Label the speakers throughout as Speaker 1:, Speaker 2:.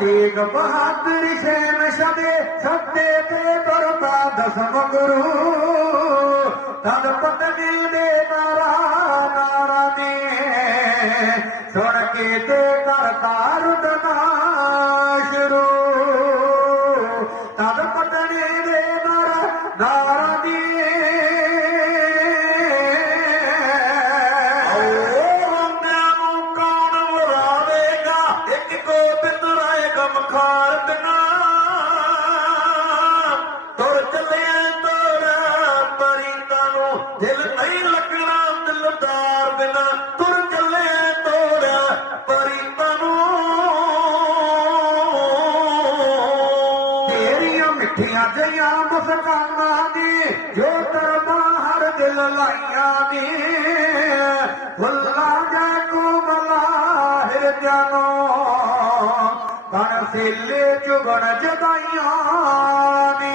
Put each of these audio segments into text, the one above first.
Speaker 1: Tegh Bahadur shame ਸ਼ਬੇ ਸੱਤੇ ਤੇ ਬਰਬਾਦ ਦਸਮ ਗੁਰੂ ਤਨ ਪਤਨੀ
Speaker 2: دل نہیں لگنا دلدار بنا تر کلے توڑیا پری تنو
Speaker 1: تیریا مٹھیا جیا مسکانا دی جو تر باہر دل لائیا دی بھلا جائے کو بلا ہر جانو کن سیلے چبڑ جدائیاں دی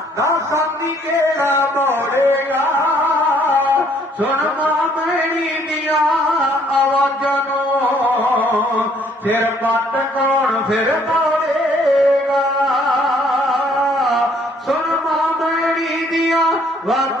Speaker 1: सानी पौड़े सुरमांणी आवाजो फिर पट कौण फिर पौड़े सुरमां भी व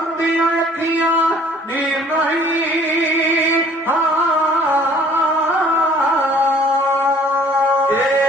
Speaker 1: Yeah.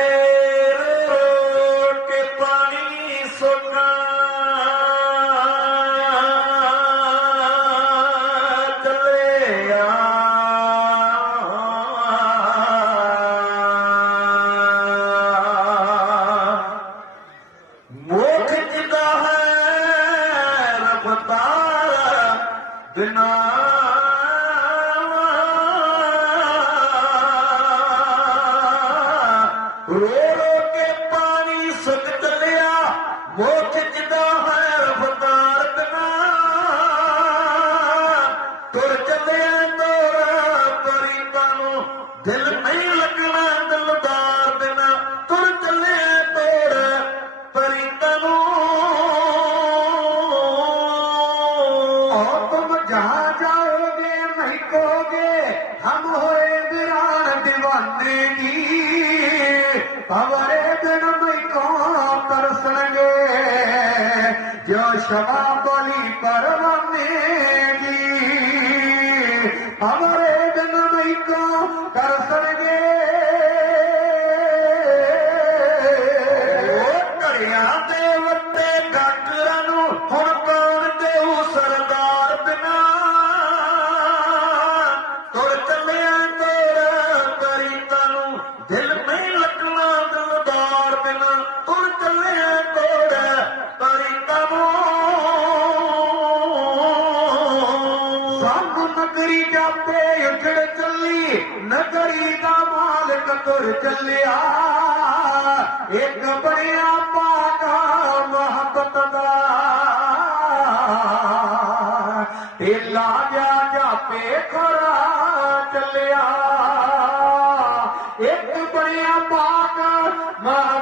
Speaker 1: ہم ہوئے بران دیوانے کی ہمارے دن میں کون ترسنگے جو شباب علی پر ہمیں चलिया बिया पाका मोहबत ते लाजा चापे घर चला हिकु बया पाका महाबत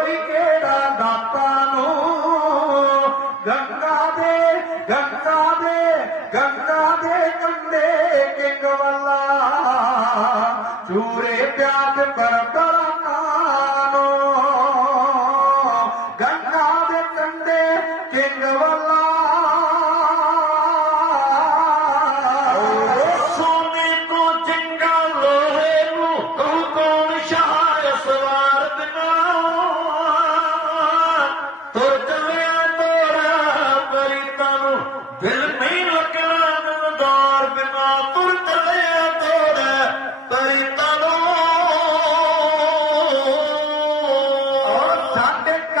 Speaker 1: प्यार तर